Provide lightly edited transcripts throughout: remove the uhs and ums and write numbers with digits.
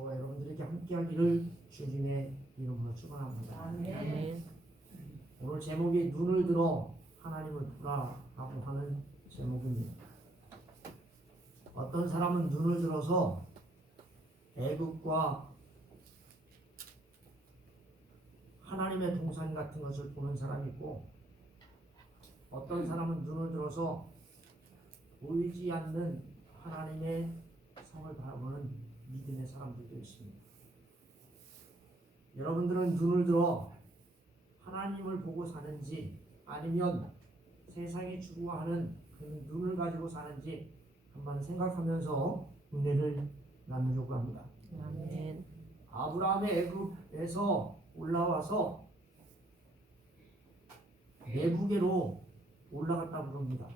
저와 여러분들에게 함께하기를 주님의 이름으로 축원합니다. 아멘. 오늘 제목이 눈을 들어 하나님을 보라라고 하는 제목입니다. 어떤 사람은 눈을 들어서 애국과 하나님의 동산 같은 것을 보는 사람이 있고, 어떤 사람은 눈을 들어서 보이지 않는 하나님의 성을 바라보는 믿음의 사람들도 있습니다. 여러분들은 눈을 들어 하나님을 보고 사는지, 아니면 세상이 추구하는 그 눈을 가지고 사는지 한번 생각하면서 은혜를 나누려고 합니다. 아멘. 아브라함의 애굽에서 올라와서 내부계로 올라갔다 부릅니다.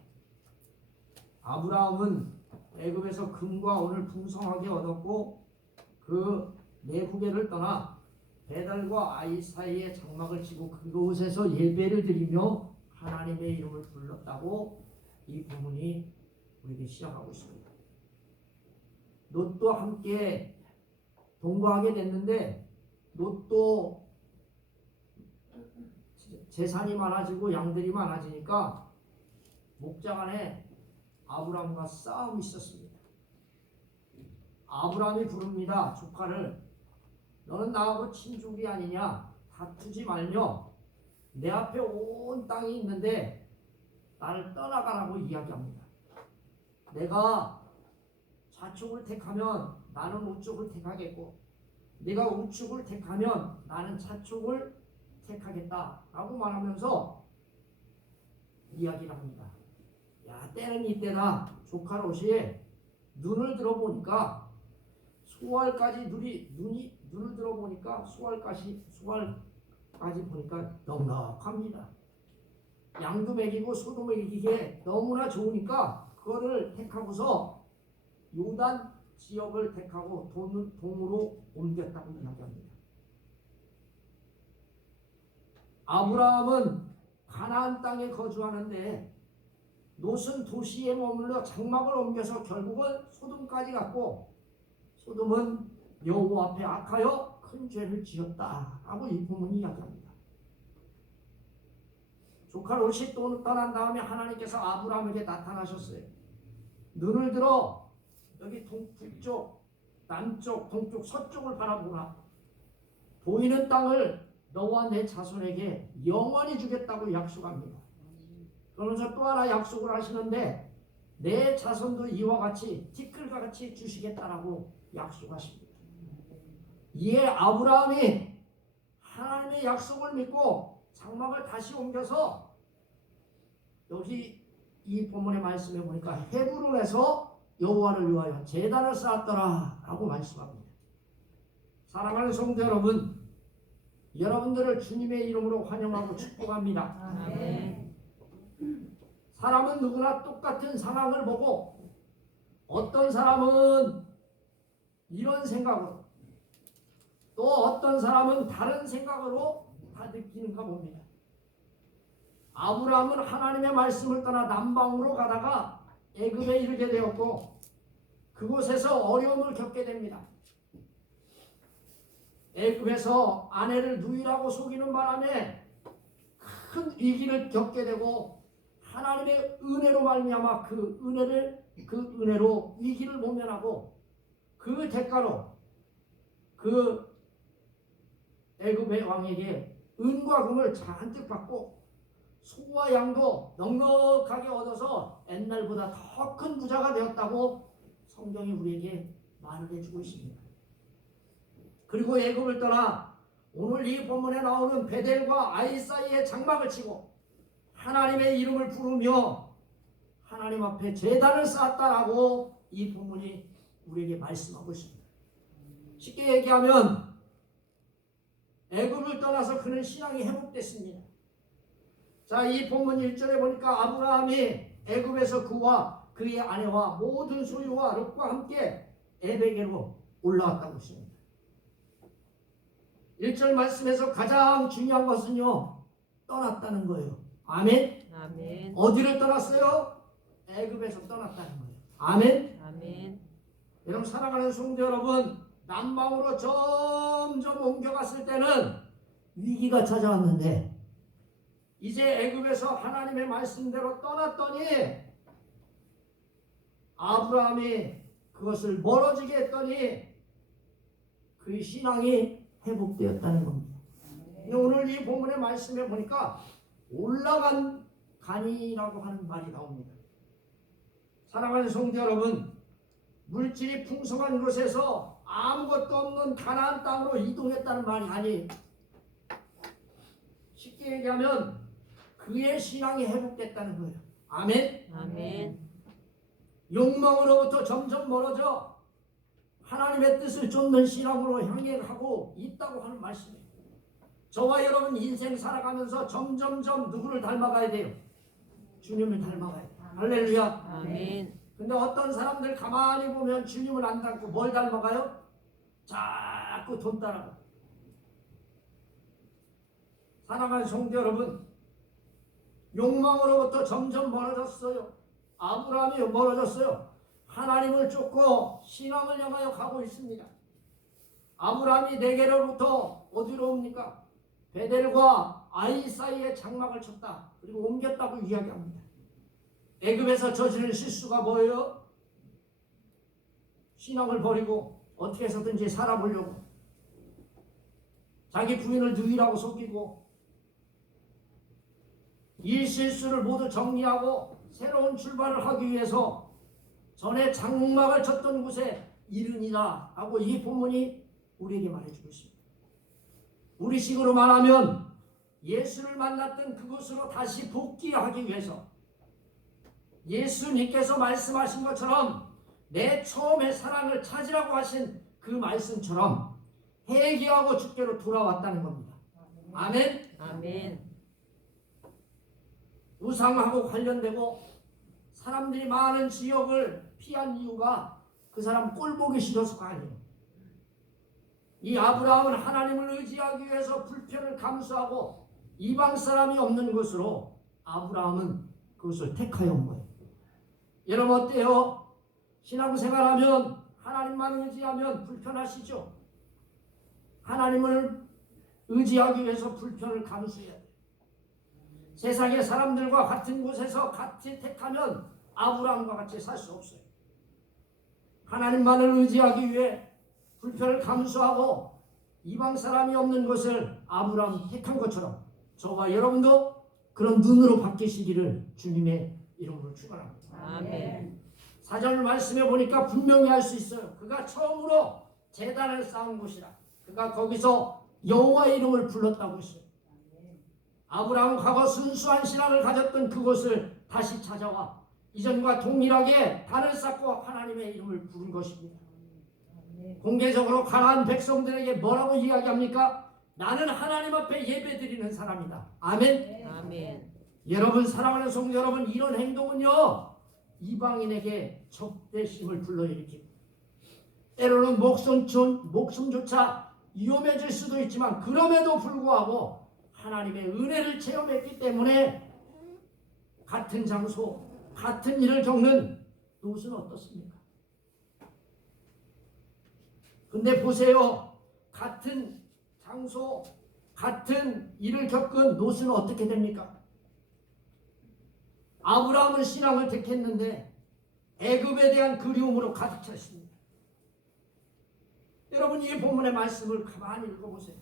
아브라함은 애굽에서 금과 은을 풍성하게 얻었고, 그 내부계를 떠나 베델과 아이 사이에 장막을 치고 그곳에서 예배를 드리며 하나님의 이름을 불렀다고 이 본문이 우리에게 시작하고 있습니다. 롯도 함께 동거하게 됐는데, 롯도 재산이 많아지고 양들이 많아지니까 목자 간에 아브라함과 싸움이 있었습니다. 아브라함이 부릅니다. 조카를, 너는 나하고 친족이 아니냐, 다투지 말며 내 앞에 온 땅이 있는데 나를 떠나가라고 이야기합니다. 내가 좌측을 택하면 나는 우측을 택하겠고, 네가 우측을 택하면 나는 좌측을 택하겠다라고 말하면서 이야기를 합니다. 야, 때는 이때다. 조카 롯이 눈을 들어보니까 수월까지 눈을 들어보니까 수월까지 보니까 넉넉합니다. 양도 먹이고 소도 먹이기에 너무나 좋으니까 그거를 택하고서 요단 지역을 택하고 동으로 옮겼다고 이야기합니다. 아브라함은 가나안 땅에 거주하는데 롯은 도시에 머물러 장막을 옮겨서 결국은 소돔까지 갔고, 소돔은 여호와 앞에 악하여 큰 죄를 지었다라고 이 본문이 이야기합니다. 조카 롯이 또 떠난 다음에 하나님께서 아브라함에게 나타나셨어요. 눈을 들어 여기 북쪽, 남쪽, 동쪽, 서쪽을 바라보라. 보이는 땅을 너와 내 자손에게 영원히 주겠다고 약속합니다. 그러면서 또 하나 약속을 하시는데, 내 자손도 이와 같이 티끌과 같이 주시겠다라고 약속하십니다. 이에 아브라함이 하나님의 약속을 믿고 장막을 다시 옮겨서, 여기 이 본문의 말씀에 보니까 헤브론에서 여호와를 위하여 제단을 쌓았더라 라고 말씀합니다. 사랑하는 성도 여러분, 여러분들을 주님의 이름으로 환영하고 축복합니다. 아멘. 사람은 누구나 똑같은 상황을 보고, 어떤 사람은 이런 생각으로, 또 어떤 사람은 다른 생각으로 다 느끼는가 봅니다. 아브라함은 하나님의 말씀을 떠나 남방으로 가다가 애굽에 이르게 되었고, 그곳에서 어려움을 겪게 됩니다. 애굽에서 아내를 누이라고 속이는 바람에 큰 위기를 겪게 되고, 하나님의 은혜로 말미암아 그 은혜로 위기를 모면하고, 그 대가로 그 애굽의 왕에게 은과 금을 잔뜩 받고 소와 양도 넉넉하게 얻어서 옛날보다 더 큰 부자가 되었다고 성경이 우리에게 말을 해주고 있습니다. 그리고 애굽을 떠나 오늘 이 본문에 나오는 베델과 아이 사이에 장막을 치고 하나님의 이름을 부르며 하나님 앞에 제단을 쌓았다라고 이 본문이 우리에게 말씀하고 있습니다. 쉽게 얘기하면 애굽을 떠나서 그는 신앙이 회복됐습니다. 자, 이 본문 1절에 보니까 아브라함이 애굽에서 그와 그의 아내와 모든 소유와 롯과 함께 에베게로 올라왔다고 했습니다. 1절 말씀에서 가장 중요한 것은요, 떠났다는 거예요. 아멘. 아멘. 어디를 떠났어요? 애굽에서 떠났다는 거예요. 아멘. 아멘. 여러분, 사랑하는 성도 여러분, 남방으로 점점 옮겨갔을 때는 위기가 찾아왔는데 이제 애굽에서 하나님의 말씀대로 떠났더니 아브라함이 그것을 멀어지게 했더니 그의 신앙이 회복되었다는 겁니다. 오늘 이 본문의 말씀에 보니까 올라간 간이라고 하는 말이 나옵니다. 사랑하는 성도 여러분, 물질이 풍성한 곳에서 아무것도 없는 가나안 땅으로 이동했다는 말이 아니에요. 쉽게 얘기하면 그의 신앙이 회복됐다는 거예요. 아멘. 아멘. 욕망으로부터 점점 멀어져 하나님의 뜻을 쫓는 신앙으로 향해 가고 있다고 하는 말씀이에요. 저와 여러분 인생 살아가면서 점점점 누구를 닮아가야 돼요? 주님을 닮아가야 돼요. 할렐루야. 아멘. 근데 어떤 사람들 가만히 보면 주님을 안 닮고 뭘 닮아가요? 자꾸 돈 따라가. 사랑하는 성도 여러분, 욕망으로부터 점점 멀어졌어요. 아브라함이 멀어졌어요. 하나님을 쫓고 신앙을 향하여 가고 있습니다. 아브라함이 네게로부터 어디로 옵니까? 베델과 아이 사이에 장막을 쳤다. 그리고 옮겼다고 이야기합니다. 애굽에서 저지른 실수가 뭐예요? 신앙을 버리고 어떻게 해서든지 살아보려고 자기 부인을 누이라고 속이고 이 실수를 모두 정리하고 새로운 출발을 하기 위해서 전에 장막을 쳤던 곳에 이르니라 하고 이 본문이 우리에게 말해주고 있습니다. 우리식으로 말하면 예수를 만났던 그곳으로 다시 복귀하기 위해서 예수님께서 말씀하신 것처럼 내 처음의 사랑을 찾으라고 하신 그 말씀처럼 회개하고 주께로 돌아왔다는 겁니다. 아멘. 아멘. 우상하고 관련되고 사람들이 많은 지역을 피한 이유가 그 사람 꼴 보기 싫어서가 아니에요. 이 아브라함은 하나님을 의지하기 위해서 불편을 감수하고 이방 사람이 없는 곳으로 아브라함은 그것을 택하여 온 거예요. 여러분 어때요? 신앙생활하면 하나님만 의지하면 불편하시죠? 하나님을 의지하기 위해서 불편을 감수해야 돼요. 세상의 사람들과 같은 곳에서 같이 택하면 아브라함과 같이 살 수 없어요. 하나님만을 의지하기 위해 불편을 감수하고 이방 사람이 없는 곳을 아브라함이 택한 것처럼 저와 여러분도 그런 눈으로 바뀌시기를 주님의 이름으로 축원합니다. 아멘. 사절 말씀에 보니까 분명히 알 수 있어요. 그가 처음으로 제단을 쌓은 곳이라. 그가 거기서 여호와의 이름을 불렀다고 했어요. 아브라함은 과거 순수한 신앙을 가졌던 그곳을 다시 찾아와 이전과 동일하게 단을 쌓고 하나님의 이름을 부른 것입니다. 공개적으로 가나안 백성들에게 뭐라고 이야기합니까? 나는 하나님 앞에 예배드리는 사람이다. 아멘. 아멘. 여러분 사랑하는 성도 여러분, 이런 행동은요 이방인에게 적대심을 불러일으킵니다. 때로는 목숨조차 위험해질 수도 있지만 그럼에도 불구하고 하나님의 은혜를 체험했기 때문에 같은 장소, 같은 일을 겪는 롯은 어떻습니까? 근데 보세요. 같은 장소, 같은 일을 겪은 롯은 어떻게 됩니까? 아브라함은 신앙을 택했는데 애굽에 대한 그리움으로 가득 찼습니다. 여러분 이 본문의 말씀을 가만히 읽어보세요.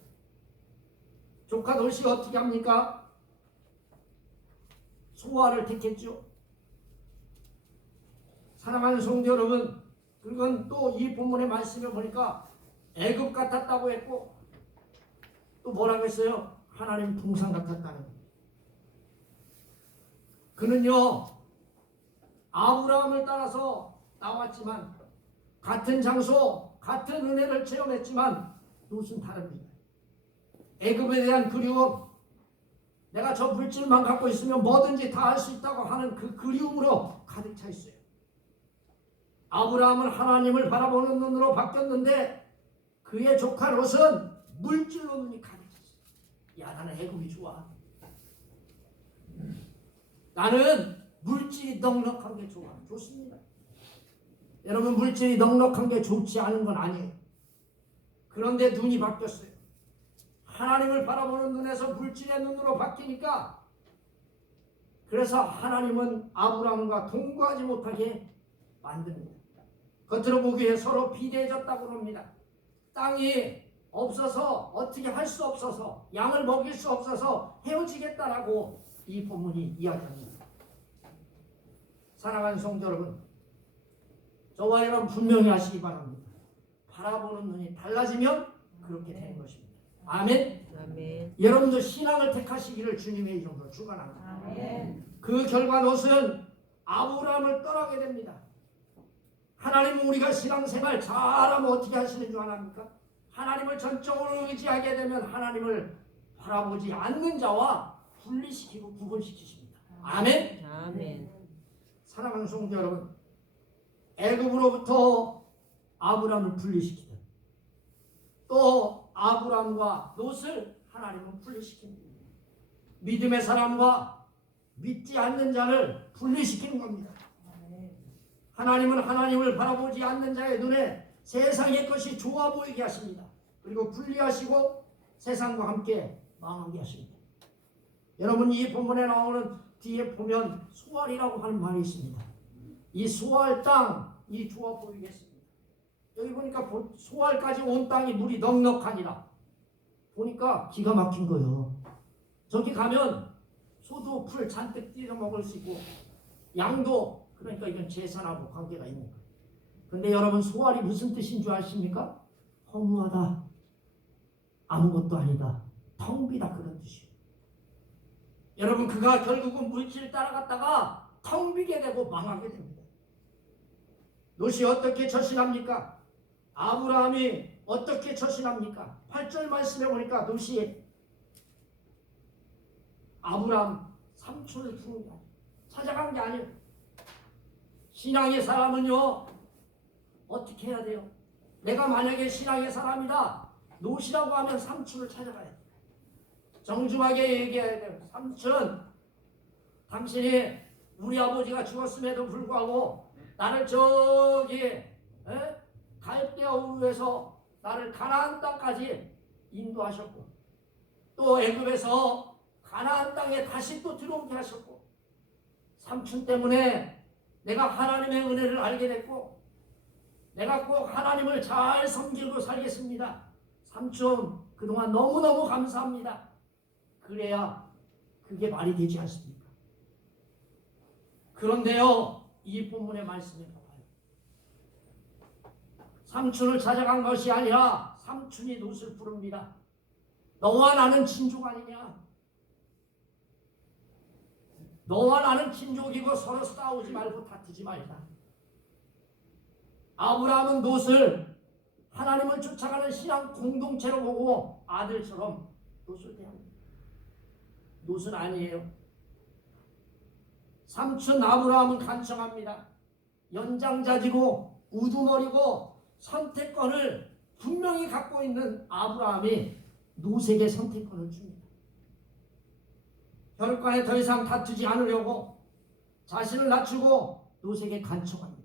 조카 롯이 어떻게 합니까? 소아를 택했죠. 사랑하는 성도 여러분, 그건 또 이 본문의 말씀에 보니까 애굽 같았다고 했고 또 뭐라고 했어요? 하나님 동산 같았다는 거예요. 그는요 아브라함을 따라서 나왔지만 같은 장소, 같은 은혜를 체험했지만 롯은 다릅니다. 애굽에 대한 그리움, 내가 저 물질만 갖고 있으면 뭐든지 다 할 수 있다고 하는 그 그리움으로 가득 차 있어요. 아브라함은 하나님을 바라보는 눈으로 바뀌었는데 그의 조카 롯은 물질로 눈이 가득 찼어요. 야, 나는 애굽이 좋아. 나는 물질이 넉넉한 게 좋아. 좋습니다. 여러분 물질이 넉넉한 게 좋지 않은 건 아니에요. 그런데 눈이 바뀌었어요. 하나님을 바라보는 눈에서 물질의 눈으로 바뀌니까 그래서 하나님은 아브라함과 동거하지 못하게 만듭니다. 겉으로 보기에 서로 비대해졌다고 합니다. 땅이 없어서 어떻게 할 수 없어서 양을 먹일 수 없어서 헤어지겠다라고 이 본문이 이야기합니다. 사랑하는 성도 여러분, 저와 여러분 분명히 하시기 바랍니다. 바라보는 눈이 달라지면 그렇게 되는 것입니다. 아멘. 아멘. 여러분도 신앙을 택하시기를 주님의 이름으로 축원합니다. 아멘. 그 결과 롯은 아브라함을 떠나게 됩니다. 하나님은 우리가 신앙생활 잘하면 어떻게 하시는 줄 아십니까? 하나님을 전적으로 의지하게 되면 하나님을 바라보지 않는 자와 분리시키고 구분시키십니다. 아멘. 아멘. 사랑하는 성도 여러분, 애굽으로부터 아브라함을 분리시키든 또 아브라함과 롯을 하나님은 분리시킵니다. 믿음의 사람과 믿지 않는 자를 분리시키는 겁니다. 하나님은 하나님을 바라보지 않는 자의 눈에 세상의 것이 좋아 보이게 하십니다. 그리고 분리하시고 세상과 함께 망하게 하십니다. 여러분, 이 본문에 나오는 뒤에 보면 수알이라고 하는 말이 있습니다. 이 수알 땅이 좋아 보이겠습니다. 여기 보니까 수알까지 온 땅이 물이 넉넉하니라. 보니까 기가 막힌 거예요. 저기 가면 소도 풀 잔뜩 뜯어 먹을 수 있고 양도, 그러니까 이건 제산하고 관계가 있는 거예요. 근데 여러분, 소알이 무슨 뜻인 줄 아십니까? 허무하다, 아무것도 아니다, 텅 비다, 그런 뜻이에요. 여러분, 그가 결국은 물질 따라갔다가 텅 비게 되고 망하게 됩니다. 롯이 어떻게 처신합니까? 아브라함이 어떻게 처신합니까? 8절 말씀에 보니까 롯이 아브라함 삼촌을 부른 게 아니에요. 찾아간 게 아니에요. 신앙의 사람은요, 어떻게 해야 돼요? 내가 만약에 신앙의 사람이다, 롯이라고 하면 삼촌을 찾아가야 돼요. 정중하게 얘기해야 돼요. 삼촌, 당신이 우리 아버지가 죽었음에도 불구하고 나를 저기 갈대아 우르에서 나를 가나안 땅까지 인도하셨고, 또 애굽에서 가나안 땅에 다시 또 들어오게 하셨고, 삼촌 때문에 내가 하나님의 은혜를 알게 됐고 내가 꼭 하나님을 잘 섬기고 살겠습니다. 삼촌, 그동안 너무너무 감사합니다. 그래야 그게 말이 되지 않습니까? 그런데요, 이 본문의 말씀에 봐봐요. 삼촌을 찾아간 것이 아니라 삼촌이 롯을 부릅니다. 너와 나는 친족 아니냐? 너와 나는 친족이고 서로 싸우지 말고 다투지 말자. 아브라함은 롯을 하나님을 쫓아가는 신앙 공동체로 보고 아들처럼 롯을 대합니다. 롯은 아니에요. 삼촌 아브라함은 간청합니다. 연장자지고 우두머리고 선택권을 분명히 갖고 있는 아브라함이 롯에게 선택권을 줍니다. 혈육간에 더 이상 다투지 않으려고 자신을 낮추고 롯에게 간청합니다.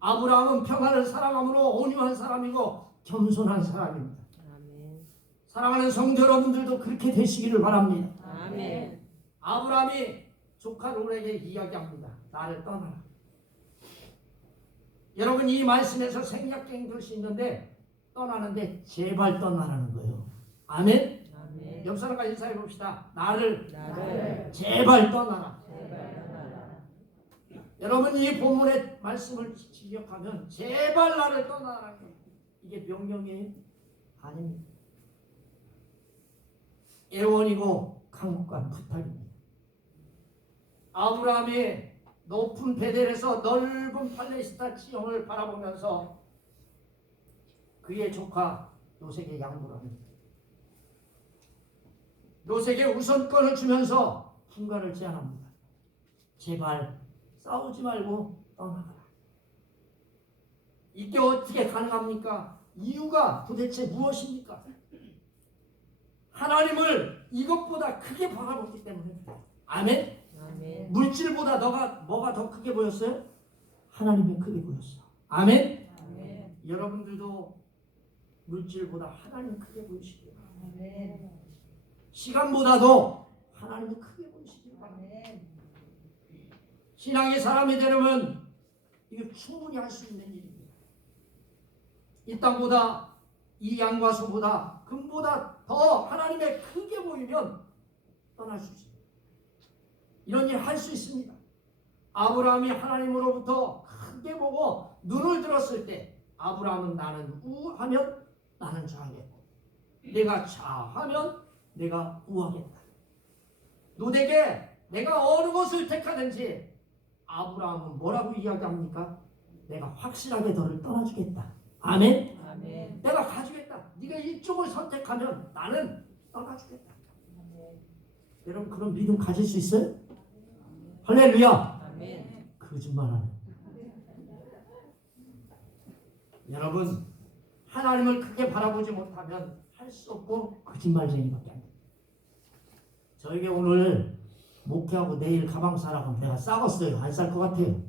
아브라함은 평안을 사랑함으로 온유한 사람이고 겸손한 사람입니다. 아멘. 사랑하는 성도 여러분들도 그렇게 되시기를 바랍니다. 아멘. 아브라함이 조카 롯에게 이야기합니다. 나를 떠나라. 여러분, 이 말씀에서 생략된 것이 있는데 떠나는데 제발 떠나라는 거예요. 아멘. 아멘. 옆 사람과 인사해 봅시다. 나를 제발 떠나라. 떠나라. 여러분, 이 본문의 말씀을 기억하면 제발 나를 떠나라. 이게 명령이에요? 아닙니다. 애원이고 강력한 부탁입니다. 아브라함이 높은 베델에서 넓은 팔레스타 지형을 바라보면서 그의 조카 롯에게 양보를 합니다. 롯에게 우선권을 주면서 분가를 제안합니다. 제발 싸우지 말고 떠나가라. 이게 어떻게 가능합니까? 이유가 도대체 무엇입니까? 하나님을 이것보다 크게 바라보기 때문에. 아멘? 아멘. 물질보다 뭐가 더 크게 보였어요? 하나님이 크게 보였어. 아멘? 아멘. 여러분들도 물질보다 하나님 크게 보이시길 바랍니다. 아멘. 시간보다도 하나님이 크게 보이시길 바랍니다. 아멘. 신앙의 사람이 되려면 이게 충분히 할 수 있는 일입니다. 이 땅보다 이 양과 소보다 금보다 더 하나님의 크게 보이면 떠날 수 있습니다. 이런 일 할 수 있습니다. 아브라함이 하나님으로부터 크게 보고 눈을 들었을 때 아브라함은 나는 우하면 나는 좌하겠고 내가 좌하면 내가 우하겠다. 누구에게 내가 어느 것을 택하든지 아브라함은 뭐라고 이야기합니까? 내가 확실하게 너를 떠나주겠다. 아멘. 아멘. 내가 가주겠다. 네가 이쪽을 선택하면 나는 떠나주겠다. 아멘. 여러분 그런 믿음 가질 수 있어요? 할렐루야. 아멘. 거짓말하네. 여러분 하나님을 크게 바라보지 못하면 할 수 없고 거짓말쟁이밖에 안 돼요. 저에게 오늘 목회하고 내일 가방 사라고 하면 내가 싸겠어요? 안 쌀 것 같아요?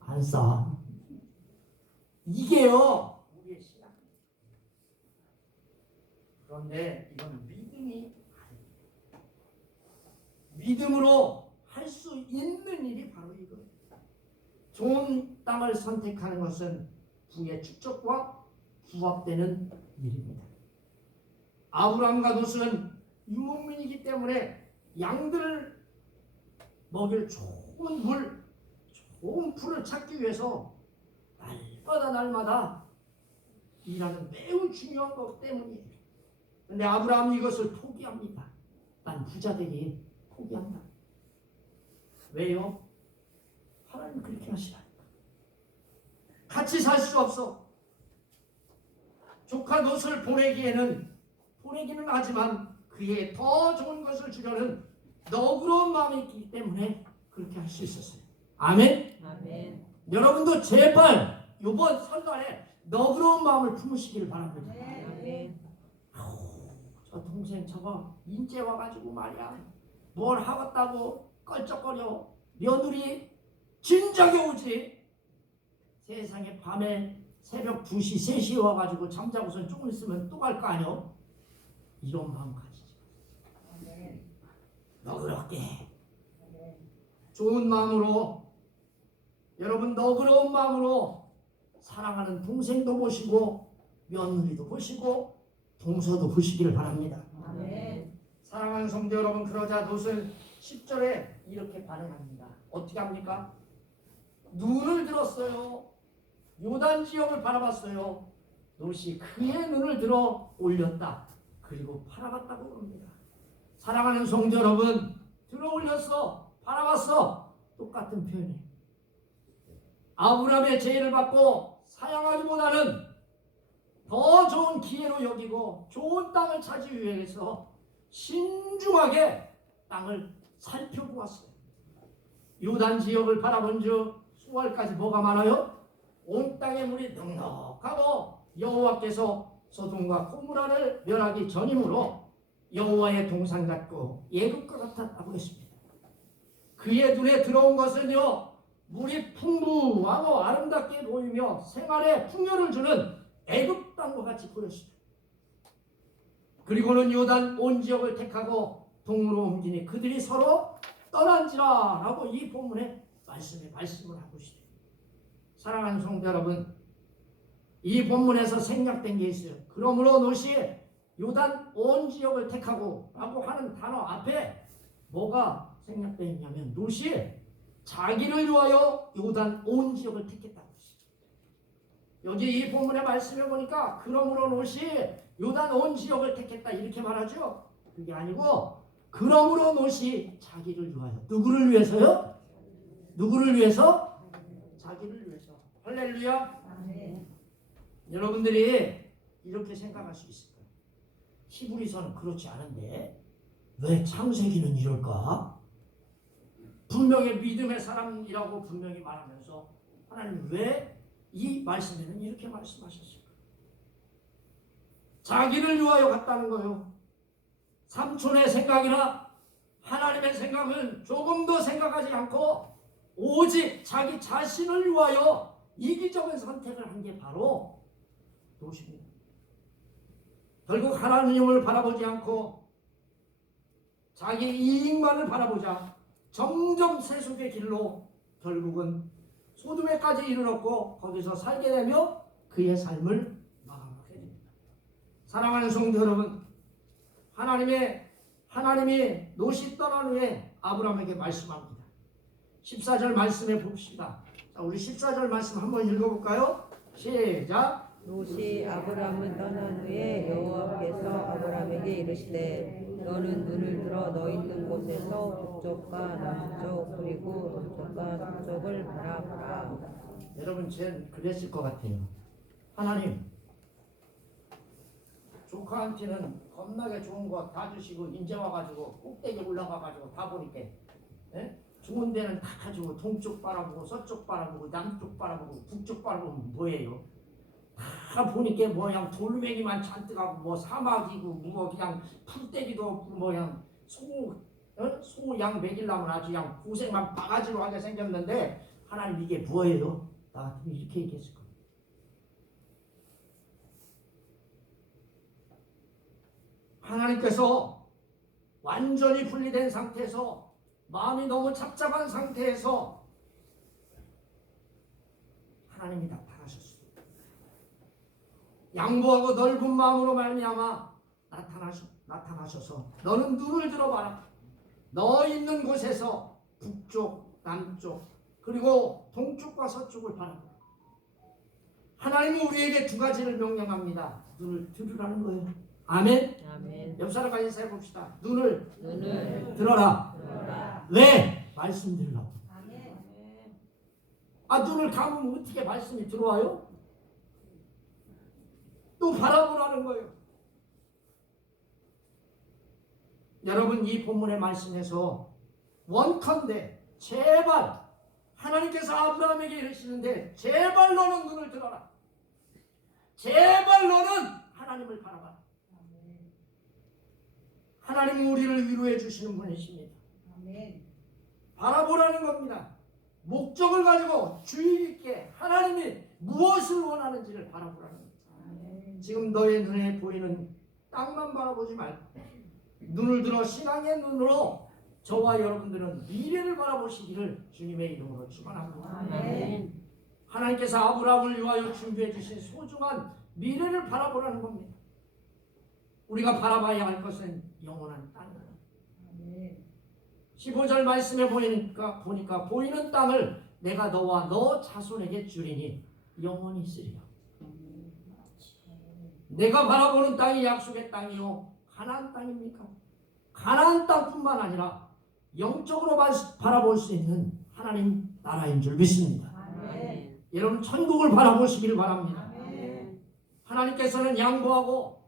안 싸. 이게요 우리의 신앙. 그런데 이건 믿음이 아닙니다. 믿음으로 할 수 있는 일이 바로 이거예요. 좋은 땅을 선택하는 것은 부의 축적과 부합되는 일입니다. 아브라함과 롯은 유목민이기 때문에 양들을 먹일 좋은 물, 좋은 풀을 찾기 위해서 날마다 일하는 매우 중요한 것 때문이에요. 그런데 아브라함이 이것을 포기합니다. 난 부자 되기 포기한다. 왜요? 하나님 그렇게 하시라니까. 같이 살 수 없어. 조카 롯을 보내기는 하지만 그에 더 좋은 것을 주려는 너그러운 마음이 있기 때문에 그렇게 할 수 있었어요. 아멘. 아멘. 여러분도 제발 이번 설날에 너그러운 마음을 품으시길 바랍니다. 아멘. 저 동생 저거 인제 와가지고 말이야 뭘 하겠다고 껄쩍거려. 며느리 진작에 오지. 세상에 밤에 새벽 2시 3시에 와가지고 잠자고선 조금 있으면 또 갈 거 아니요. 이런 마음 가지지 마세요. 너그럽게 좋은 마음으로 여러분 너그러운 마음으로 사랑하는 동생도 보시고 며느리도 보시고 동서도 보시기를 바랍니다. 아멘. 사랑하는 성도 여러분, 그러자 롯은 10절에 이렇게 반응합니다. 어떻게 합니까? 눈을 들었어요. 요단 지역을 바라봤어요. 롯이 그의 눈을 들어 올렸다. 그리고 바라봤다고 합니다. 사랑하는 성도 여러분, 들어 올렸어, 바라봤어. 똑같은 표현이에요. 아브라함의 제의를 받고 사양하기보다는 더 좋은 기회로 여기고 좋은 땅을 찾기 위해서 신중하게 땅을 살펴보았어요. 요단 지역을 바라본 즉 수월까지 뭐가 많아요? 온 땅의 물이 넉넉하고 여호와께서 소돔과 고모라를 멸하기 전이므로 여호와의 동산 같고 애굽과 같았다고 했습니다. 그의 눈에 들어온 것은요, 물이 풍부하고 아름답게 보이며 생활에 풍요를 주는 애굽 땅과 같이 보였습니다. 그리고는 요단 온 지역을 택하고 동으로 옮기니 그들이 서로 떠난지라 라고 이 본문에 말씀을 하고 있습니다. 사랑하는 성도 여러분, 이 본문에서 생략된 게 있어요. 그러므로 롯이 요단 온 지역을 택하고 라고 하는 단어 앞에 뭐가 생략되어 있냐면 롯이 자기를 위하여 요단 온 지역을 택했다고 했습니다. 여기 이 본문의 말씀을 보니까 그러므로 롯이 요단 온 지역을 택했다 이렇게 말하죠. 그게 아니고 그러므로 롯이 자기를 위하여. 누구를 위해서요? 누구를 위해서? 자기를 위해서. 할렐루야. 아멘. 여러분들이 이렇게 생각할 수 있을 거예요. 히브리서는 그렇지 않은데 왜 창세기는 이럴까? 분명히 믿음의 사람이라고 분명히 말하면서 하나님 왜 이 말씀에는 이렇게 말씀하셨을까? 자기를 위하여 갔다는 거예요. 삼촌의 생각이나 하나님의 생각은 조금도 생각하지 않고 오직 자기 자신을 위하여 이기적인 선택을 한 게 바로 롯입니다. 결국 하나님을 바라보지 않고 자기 이익만을 바라보자 점점 세속의 길로 결국은 소돔에까지 이르렀고 거기서 살게 되며 그의 삶을 마감하게 됩니다. 사랑하는 성도 여러분, 하나님이 롯이 떠난 후에 아브라함에게 말씀합니다. 14절 말씀해 봅시다. 자, 우리 14절 말씀 한번 읽어볼까요? 시작. 롯이 아브람을 떠난 후에 여호와께서 아브람에게 이르시되 너는 눈을 들어 너 있는 곳에서 북쪽과 남쪽 그리고 동쪽과 서쪽을 바라보라. 여러분 쟤는 그랬을 것 같아요. 하나님, 조카한테는 겁나게 좋은 거 다 주시고 인제 와가지고 꼭대기 올라가가지고 다 보니까 좋은 데는 다 가지고 동쪽 바라보고 서쪽 바라보고 남쪽 바라보고 북쪽 바라보면 뭐예요? 다 보니까 뭐양 돌멩이만 잔뜩 하고 뭐 사막이고 뭐 그냥 풀떼기도 없고 뭐 그냥 소양 먹이려면 아주 그냥 고생만 바가지로 하게 생겼는데 하나님 이게 뭐예요? 나 같으면 이렇게 얘기했을 거예요. 하나님께서 완전히 분리된 상태에서 마음이 너무 착잡한 상태에서 하나님이 나타나셨어요. 양보하고 넓은 마음으로 말미암아 나타나셔서 너는 눈을 들어봐라. 너 있는 곳에서 북쪽, 남쪽 그리고 동쪽과 서쪽을 바라보라. 하나님은 우리에게 두 가지를 명령합니다. 눈을 들으라는 거예요. 아멘. 아멘. 옆 사람과 인사해 봅시다. 눈을 들어라. 왜? 말씀 들으라고. 아멘. 눈을 감으면 어떻게 말씀이 들어와요? 또 바라보라는 거예요. 여러분 이 본문의 말씀에서 원컨대 제발 하나님께서 아브라함에게 이르시는데 제발 너는 눈을 들어라. 제발 너는 하나님을 바라봐라. 하나님은 우리를 위로해 주시는 분이십니다. 아멘. 바라보라는 겁니다. 목적을 가지고 주의 깊게 하나님이 무엇을 원하는지를 바라보라는 겁니다. 지금 너의 눈에 보이는 땅만 바라보지 말고 눈을 들어 신앙의 눈으로 저와 여러분들은 미래를 바라보시기를 주님의 이름으로 축원합니다. 아멘. 하나님께서 아브라함을 위하여 준비해 주신 소중한 미래를 바라보라는 겁니다. 우리가 바라봐야 할 것은 영원한 땅이에요. 15절 말씀에 보니까 보이는 땅을 내가 너와 너 자손에게 주리니 영원히 있으리라. 내가 바라보는 땅이 약속의 땅이요 가나안 땅입니까? 가나안 땅뿐만 아니라 영적으로 바라볼 수 있는 하나님 나라인 줄 믿습니다. 아멘. 여러분 천국을 바라보시길 바랍니다. 아멘. 하나님께서는 양보하고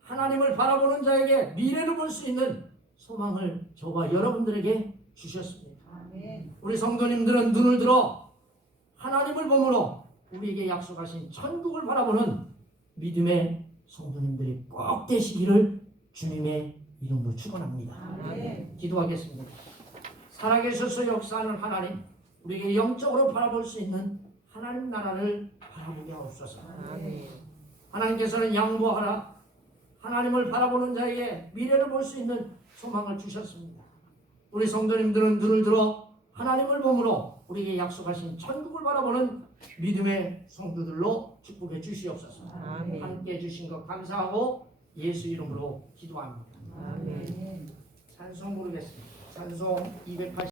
하나님을 바라보는 자에게 미래를 볼 수 있는 소망을 저와 여러분들에게 주셨습니다. 아멘. 우리 성도님들은 눈을 들어 하나님을 보므로 우리에게 약속하신 천국을 바라보는 믿음의 성도님들이 꼭 되시기를 주님의 이름으로 축원합니다. 아멘. 기도하겠습니다. 살아계셔서 역사하는 하나님, 우리에게 영적으로 바라볼 수 있는 하나님 나라를 바라보게 하옵소서. 아멘. 하나님께서는 양보하라. 하나님을 바라보는 자에게 미래를 볼 수 있는 소망을 주셨습니다. 우리 성도님들은 눈을 들어 하나님을 보므로 우리에게 약속하신 천국을 바라보는 믿음의 성도들로 축복해 주시옵소서. 아멘. 함께 해주신 것 감사하고 예수 이름으로 기도합니다. 아멘. 찬송 부르겠습니다. 찬송 280